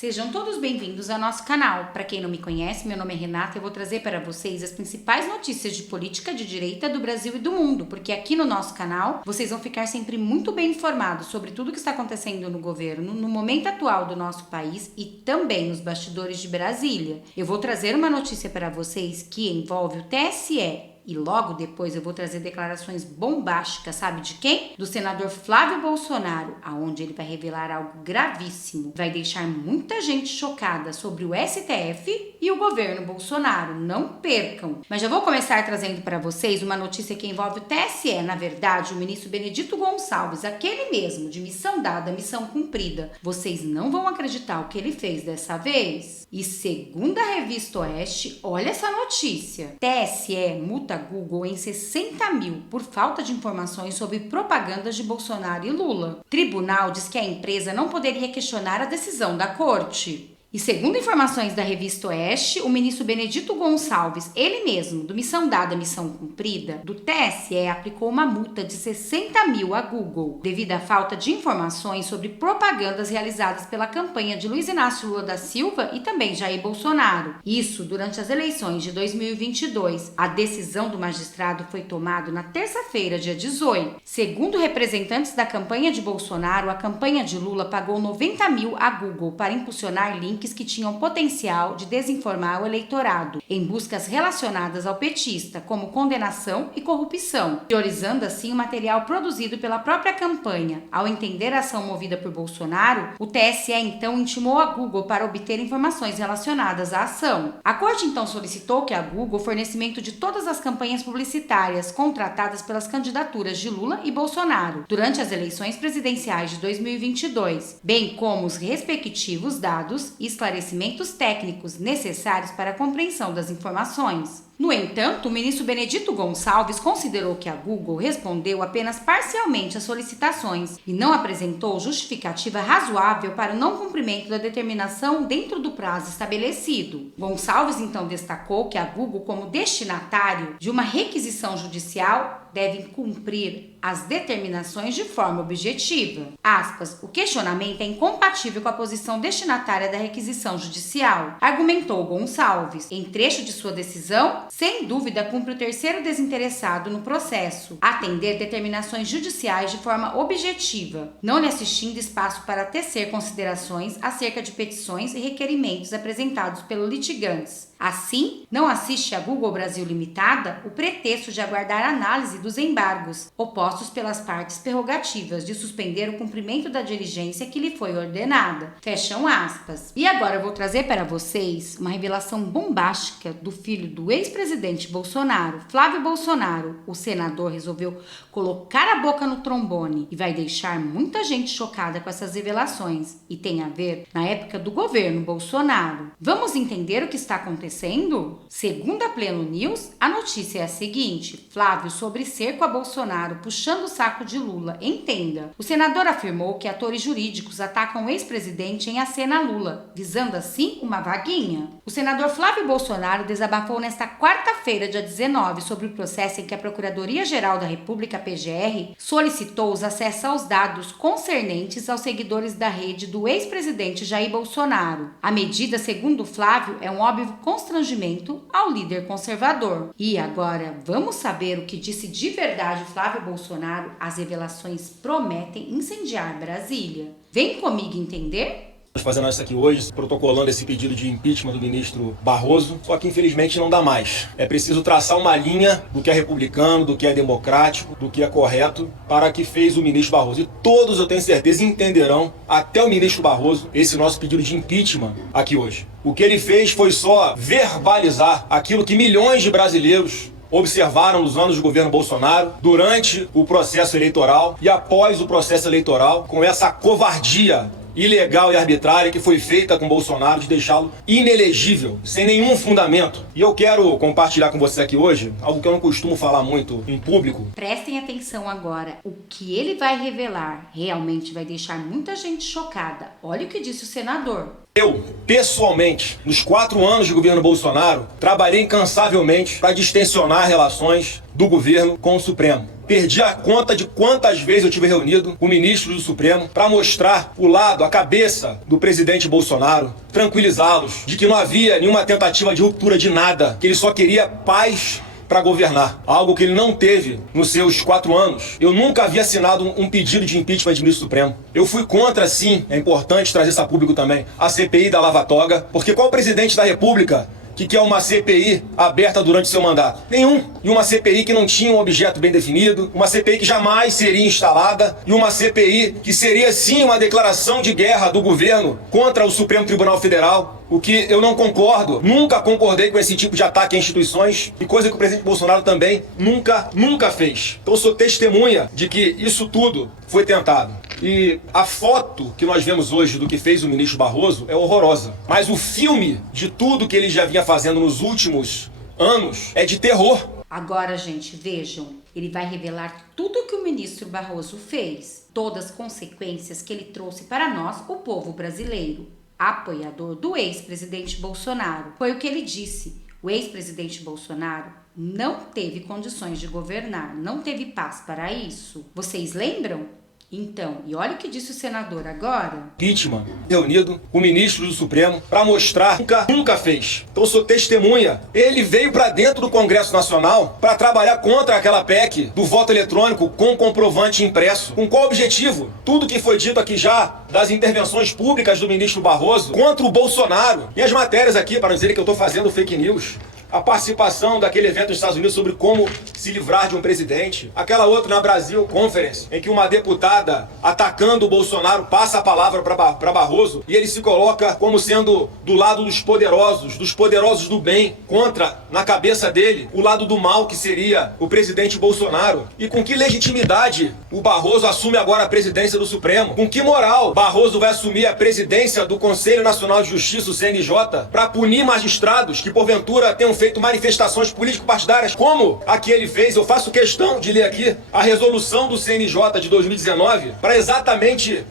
Sejam todos bem-vindos ao nosso canal. Para quem não me conhece, meu nome é Renata e eu vou trazer para vocês as principais notícias de política de direita do Brasil e do mundo, porque aqui no nosso canal vocês vão ficar sempre muito bem informados sobre tudo o que está acontecendo no governo, no momento atual do nosso país e também nos bastidores de Brasília. Eu vou trazer uma notícia para vocês que envolve o TSE. E logo depois eu vou trazer declarações bombásticas, sabe de quem? Do senador Flávio Bolsonaro, aonde ele vai revelar algo gravíssimo. Vai deixar muita gente chocada sobre o STF e o governo Bolsonaro. Não percam! Mas já vou começar trazendo para vocês uma notícia que envolve o TSE. Na verdade, o ministro Benedito Gonçalves, aquele mesmo, de missão dada, missão cumprida. Vocês não vão acreditar o que ele fez dessa vez. E segundo a revista Oeste, olha essa notícia. TSE multa Google em 60 mil por falta de informações sobre propagandas de Bolsonaro e Lula. Tribunal diz que a empresa não poderia questionar a decisão da corte. E segundo informações da revista Oeste, o ministro Benedito Gonçalves, ele mesmo, do missão dada, missão cumprida, do TSE, aplicou uma multa de 60 mil a Google, devido à falta de informações sobre propagandas realizadas pela campanha de Luiz Inácio Lula da Silva e também Jair Bolsonaro. Isso durante as eleições de 2022. A decisão do magistrado foi tomada na terça-feira, dia 18. Segundo representantes da campanha de Bolsonaro, a campanha de Lula pagou 90 mil a Google para impulsionar links que tinham potencial de desinformar o eleitorado em buscas relacionadas ao petista, como condenação e corrupção, priorizando assim o material produzido pela própria campanha. Ao entender a ação movida por Bolsonaro, o TSE então intimou a Google para obter informações relacionadas à ação. A corte então solicitou que a Google fornecimento de todas as campanhas publicitárias contratadas pelas candidaturas de Lula e Bolsonaro durante as eleições presidenciais de 2022, bem como os respectivos dados e esclarecimentos técnicos necessários para a compreensão das informações. No entanto, o ministro Benedito Gonçalves considerou que a Google respondeu apenas parcialmente às solicitações e não apresentou justificativa razoável para o não cumprimento da determinação dentro do prazo estabelecido. Gonçalves então destacou que a Google, como destinatário de uma requisição judicial, deve cumprir as determinações de forma objetiva. Aspas, o questionamento é incompatível com a posição destinatária da requisição judicial, argumentou Gonçalves. Em trecho de sua decisão, sem dúvida cumpre o terceiro desinteressado no processo atender determinações judiciais de forma objetiva, não lhe assistindo espaço para tecer considerações acerca de petições e requerimentos apresentados pelos litigantes. Assim, não assiste a Google Brasil Limitada o pretexto de aguardar análise dos embargos opostos pelas partes prerrogativas de suspender o cumprimento da diligência que lhe foi ordenada. Fecham aspas. E agora eu vou trazer para vocês uma revelação bombástica do filho do ex-presidente Bolsonaro, Flávio Bolsonaro. O senador resolveu colocar a boca no trombone e vai deixar muita gente chocada com essas revelações. E tem a ver na época do governo Bolsonaro. Vamos entender o que está acontecendo? Segundo a Pleno News, a notícia é a seguinte: Flávio sobre cerco a Bolsonaro puxando o saco de Lula. Entenda. O senador afirmou que atores jurídicos atacam o ex-presidente em acena a Lula, visando assim uma vaguinha. O senador Flávio Bolsonaro desabafou nesta quarta-feira, dia 19, sobre o processo em que a Procuradoria-Geral da República, PGR, solicitou os acessos aos dados concernentes aos seguidores da rede do ex-presidente Jair Bolsonaro. A medida, segundo Flávio, é um óbvio constrangimento ao líder conservador. E agora, vamos saber o que disse de verdade Flávio Bolsonaro. As revelações prometem incendiar Brasília. Vem comigo entender? Estamos fazendo isso aqui hoje, protocolando esse pedido de impeachment do ministro Barroso, só que infelizmente não dá mais. É preciso traçar uma linha do que é republicano, do que é democrático, do que é correto, para que fez o ministro Barroso. E todos, eu tenho certeza, entenderão, até o ministro Barroso, esse nosso pedido de impeachment aqui hoje. O que ele fez foi só verbalizar aquilo que milhões de brasileiros observaram nos anos do governo Bolsonaro, durante o processo eleitoral e após o processo eleitoral, com essa covardia ilegal e arbitrária que foi feita com Bolsonaro de deixá-lo inelegível, sem nenhum fundamento. E eu quero compartilhar com você aqui hoje algo que eu não costumo falar muito em público. Prestem atenção agora. O que ele vai revelar realmente vai deixar muita gente chocada. Olha o que disse o senador. Eu, pessoalmente, nos 4 anos de governo Bolsonaro, trabalhei incansavelmente para distensionar relações do governo com o Supremo. Perdi a conta de quantas vezes eu tive reunido com ministros do Supremo para mostrar o lado, a cabeça do presidente Bolsonaro, tranquilizá-los de que não havia nenhuma tentativa de ruptura de nada, que ele só queria paz para governar, algo que ele não teve nos seus 4 anos. Eu nunca havia assinado um pedido de impeachment de ministro supremo. Eu fui contra, sim, é importante trazer isso a público também, a CPI da Lava Toga, porque qual presidente da República que quer uma CPI aberta durante seu mandato? Nenhum. E uma CPI que não tinha um objeto bem definido, uma CPI que jamais seria instalada, e uma CPI que seria sim uma declaração de guerra do governo contra o Supremo Tribunal Federal, o que eu não concordo. Nunca concordei com esse tipo de ataque a instituições, e coisa que o presidente Bolsonaro também nunca fez. Então eu sou testemunha de que isso tudo foi tentado. E a foto que nós vemos hoje do que fez o ministro Barroso é horrorosa. Mas o filme de tudo que ele já vinha fazendo nos últimos anos é de terror. Agora, gente, vejam, ele vai revelar tudo que o ministro Barroso fez, todas as consequências que ele trouxe para nós, o povo brasileiro, apoiador do ex-presidente Bolsonaro. Foi o que ele disse. O ex-presidente Bolsonaro não teve condições de governar, não teve paz para isso. Vocês lembram? Então, e olha o que disse o senador agora. Impeachment reunido com ministros do Supremo para mostrar nunca fez. Então eu sou testemunha. Ele veio para dentro do Congresso Nacional para trabalhar contra aquela PEC do voto eletrônico com comprovante impresso. Com qual objetivo? Tudo que foi dito aqui já das intervenções públicas do ministro Barroso contra o Bolsonaro. E as matérias aqui, para não dizer que eu estou fazendo fake news. A participação daquele evento nos Estados Unidos sobre como se livrar de um presidente. Aquela outra na Brasil Conference, em que uma deputada atacando o Bolsonaro passa a palavra para Barroso e ele se coloca como sendo do lado dos poderosos do bem, contra, na cabeça dele, o lado do mal que seria o presidente Bolsonaro. E com que legitimidade o Barroso assume agora a presidência do Supremo? Com que moral Barroso vai assumir a presidência do Conselho Nacional de Justiça, o CNJ, para punir magistrados que porventura tenham feito manifestações político-partidárias como a que ele fez? Eu faço questão de ler aqui a resolução do CNJ de 2019 para exatamente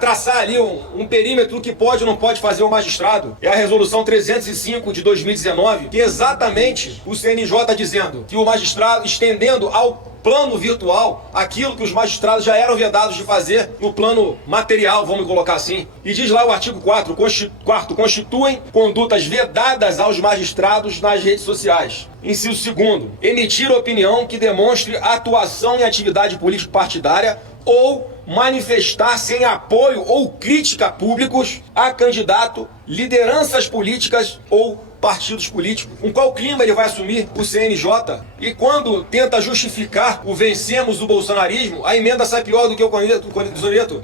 traçar ali um perímetro que pode ou não pode fazer o magistrado. É a resolução 305 de 2019, que exatamente o CNJ dizendo que o magistrado, estendendo ao plano virtual aquilo que os magistrados já eram vedados de fazer no plano material, vamos colocar assim. E diz lá o artigo 4, constituem condutas vedadas aos magistrados nas redes sociais. Inciso 2º, emitir opinião que demonstre atuação em atividade político-partidária ou manifestar-se em apoio ou crítica públicos a candidato, lideranças políticas ou partidos políticos. Com qual clima ele vai assumir o CNJ? E quando tenta justificar o vencemos o bolsonarismo, a emenda sai pior do que o Coneto,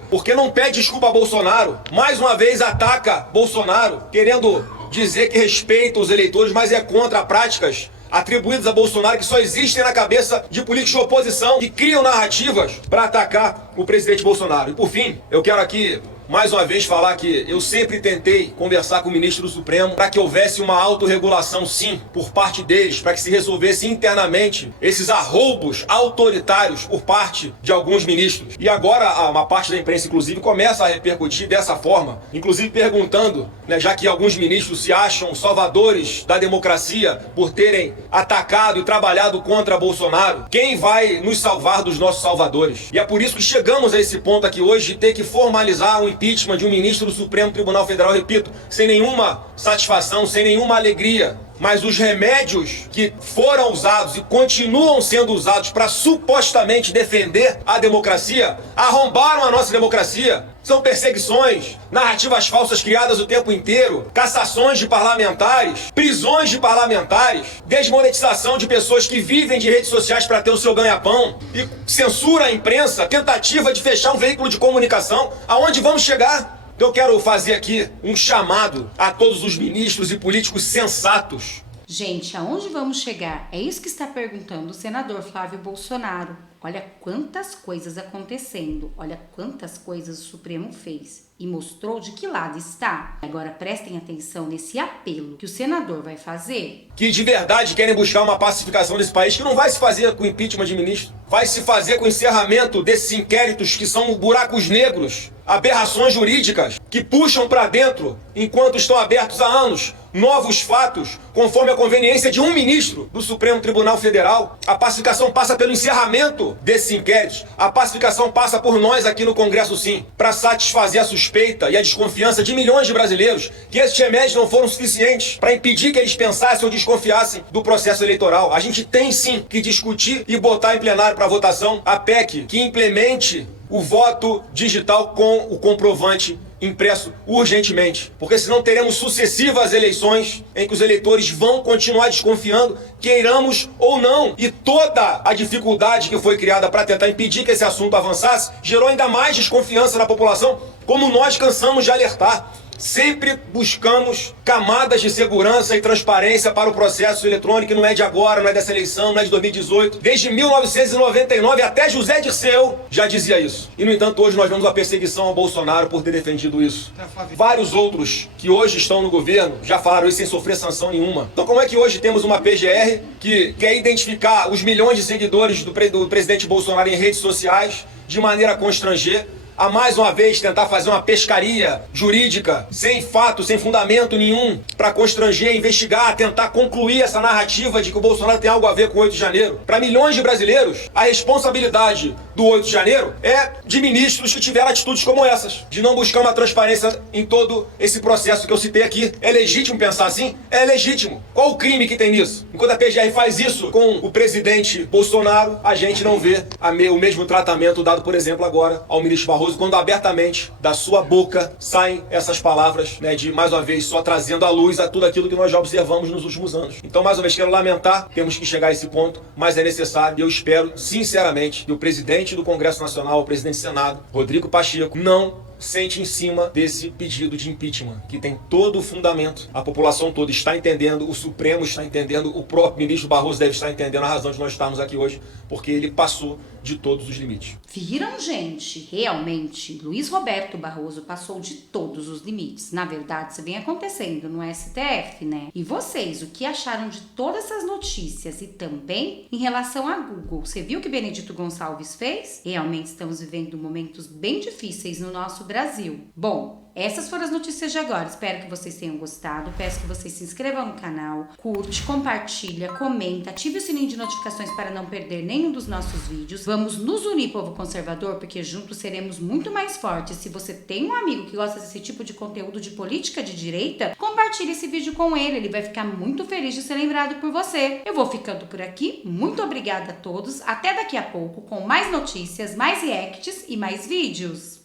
porque não pede desculpa a Bolsonaro, mais uma vez ataca Bolsonaro, querendo dizer que respeita os eleitores, mas é contra práticas atribuídas a Bolsonaro que só existem na cabeça de políticos de oposição que criam narrativas para atacar o presidente Bolsonaro. E por fim, eu quero aqui mais uma vez falar que eu sempre tentei conversar com o ministro do Supremo para que houvesse uma autorregulação, sim, por parte deles, para que se resolvesse internamente esses arroubos autoritários por parte de alguns ministros. E agora uma parte da imprensa, inclusive, começa a repercutir dessa forma, inclusive perguntando, já que alguns ministros se acham salvadores da democracia por terem atacado e trabalhado contra Bolsonaro, quem vai nos salvar dos nossos salvadores? E é por isso que chegamos a esse ponto aqui hoje de ter que formalizar um impeachment de um ministro do Supremo Tribunal Federal, repito, sem nenhuma satisfação, sem nenhuma alegria. Mas os remédios que foram usados e continuam sendo usados para supostamente defender a democracia, arrombaram a nossa democracia. São perseguições, narrativas falsas criadas o tempo inteiro, cassações de parlamentares, prisões de parlamentares, desmonetização de pessoas que vivem de redes sociais para ter o seu ganha-pão, e censura à imprensa, tentativa de fechar um veículo de comunicação. Aonde vamos chegar? Então eu quero fazer aqui um chamado a todos os ministros e políticos sensatos. Gente, aonde vamos chegar? É isso que está perguntando o senador Flávio Bolsonaro. Olha quantas coisas acontecendo, olha quantas coisas o Supremo fez. e mostrou de que lado está. Agora prestem atenção nesse apelo que o senador vai fazer. Que de verdade querem buscar uma pacificação desse país, que não vai se fazer com impeachment de ministro, vai se fazer com o encerramento desses inquéritos que são buracos negros, aberrações jurídicas, que puxam para dentro, enquanto estão abertos há anos, novos fatos, conforme a conveniência de um ministro do Supremo Tribunal Federal. A pacificação passa pelo encerramento desses inquéritos. A pacificação passa por nós aqui no Congresso, sim, para satisfazer a suspeita e a desconfiança de milhões de brasileiros, que esses remédios não foram suficientes para impedir que eles pensassem ou desconfiassem do processo eleitoral. A gente tem, sim, que discutir e botar em plenário para votação a PEC que implemente o voto digital com o comprovante impresso urgentemente, porque senão teremos sucessivas eleições em que os eleitores vão continuar desconfiando, queiramos ou não. E toda a dificuldade que foi criada para tentar impedir que esse assunto avançasse gerou ainda mais desconfiança na população, como nós cansamos de alertar. Sempre buscamos camadas de segurança e transparência para o processo eletrônico, que não é de agora, não é dessa eleição, não é de 2018. Desde 1999 até José Dirceu já dizia isso. E, no entanto, hoje nós vemos a perseguição ao Bolsonaro por ter defendido isso. Vários outros que hoje estão no governo já falaram isso sem sofrer sanção nenhuma. Então como é que hoje temos uma PGR que quer identificar os milhões de seguidores do presidente Bolsonaro em redes sociais de maneira a constranger, a mais uma vez tentar fazer uma pescaria jurídica, sem fato, sem fundamento nenhum, para constranger, investigar, tentar concluir essa narrativa de que o Bolsonaro tem algo a ver com o 8 de janeiro? Para milhões de brasileiros, a responsabilidade do 8 de janeiro é de ministros que tiveram atitudes como essas, de não buscar uma transparência em todo esse processo que eu citei aqui. É legítimo pensar assim? É legítimo. Qual o crime que tem nisso? Enquanto a PGR faz isso com o presidente Bolsonaro, a gente não vê o mesmo tratamento dado, por exemplo, agora ao ministro Barroso, quando abertamente da sua boca saem essas palavras, né, de, mais uma vez, só trazendo à luz a tudo aquilo que nós já observamos nos últimos anos. Então, mais uma vez, quero lamentar, temos que chegar a esse ponto, mas é necessário, e eu espero, sinceramente, que o presidente do Congresso Nacional, o presidente do Senado, Rodrigo Pacheco, não sente em cima desse pedido de impeachment, que tem todo o fundamento. A população toda está entendendo, o Supremo está entendendo, o próprio ministro Barroso deve estar entendendo a razão de nós estarmos aqui hoje, porque ele passou de todos os limites. Viram, gente? Realmente, Luiz Roberto Barroso passou de todos os limites. Na verdade, isso vem acontecendo no STF, né? E vocês, o que acharam de todas essas notícias e também em relação a Google? Você viu o que Benedito Gonçalves fez? Realmente estamos vivendo momentos bem difíceis no nosso Brasil. Bom, essas foram as notícias de agora. Espero que vocês tenham gostado. Peço que vocês se inscrevam no canal, curte, compartilha, comenta, ative o sininho de notificações para não perder nenhum dos nossos vídeos. Vamos nos unir, povo conservador, porque juntos seremos muito mais fortes. Se você tem um amigo que gosta desse tipo de conteúdo de política de direita, compartilhe esse vídeo com ele. Ele vai ficar muito feliz de ser lembrado por você. Eu vou ficando por aqui. Muito obrigada a todos. Até daqui a pouco com mais notícias, mais reacts e mais vídeos.